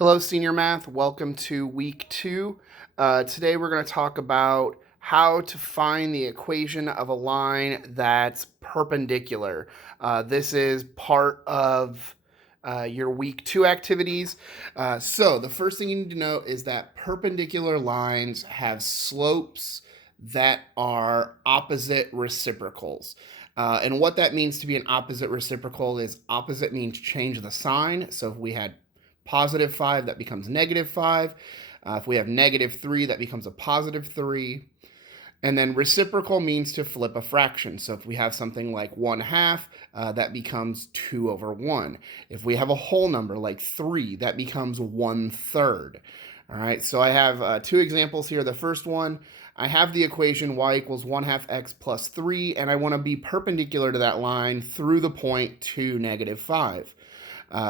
Hello, Senior Math. Welcome to week 2. Today we're going to talk about how to find the equation of a line that's perpendicular. This is part of your week 2 activities. So the first thing you need to know is that perpendicular lines have slopes that are opposite reciprocals. And what that means to be an opposite reciprocal is opposite means change the sign. So if we had positive 5, that becomes negative 5. If we have negative 3, that becomes a positive 3. And then reciprocal means to flip a fraction. So if we have something like 1/2, that becomes 2/1. If we have a whole number like 3, that becomes 1/3. All right, so I have two examples here. The first one, I have the equation y equals 1/2 x plus 3, and I want to be perpendicular to that line through the point 2, -5.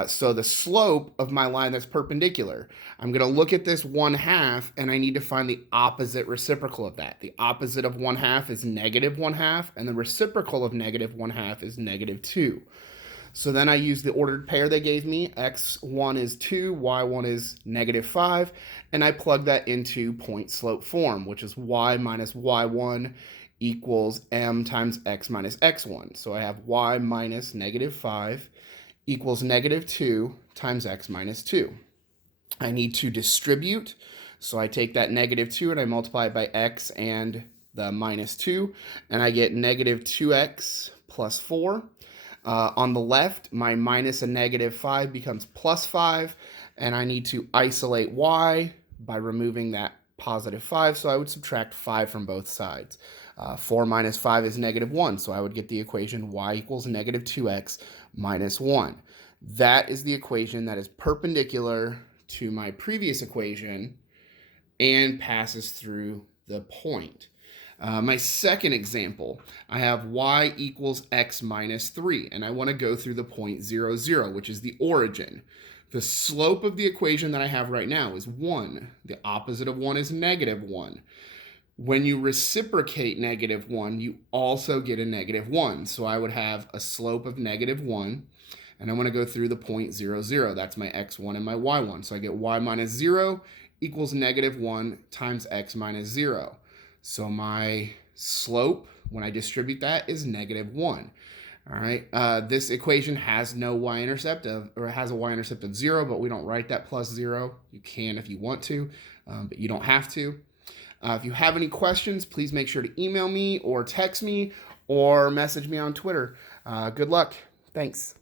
So the slope of my line that's perpendicular, I'm going to look at this 1/2 and I need to find the opposite reciprocal of that. The opposite of 1/2 is -1/2, and the reciprocal of -1/2 is -2. So then I use the ordered pair they gave me. X1 is 2, Y1 is -5, and I plug that into point slope form, which is y minus y1 equals m times x minus x1. So I have y minus -5 equals -2 times x minus 2. I need to distribute, so I take that -2 and I multiply it by x and the -2, and I get -2x plus 4. On the left, my minus a -5 becomes plus 5, and I need to isolate y by removing that positive 5, so I would subtract 5 from both sides. 4 minus 5 is -1, so I would get the equation y equals -2x minus 1. That is the equation that is perpendicular to my previous equation and passes through the point. My second example, I have y equals x minus 3, and I want to go through the point 0, 0, which is the origin. The slope of the equation that I have right now is 1. The opposite of 1 is -1. When you reciprocate -1, you also get a -1. So I would have a slope of -1, and I want to go through the point 0, 0. That's my x1 and my y1. So I get y minus 0 equals -1 times x minus 0. So my slope, when I distribute that, is -1. All right, this equation has no y-intercept or it has a y-intercept of 0, but we don't write that plus 0. You can if you want to, but you don't have to. If you have any questions, please make sure to email me or text me or message me on Twitter. Good luck. Thanks.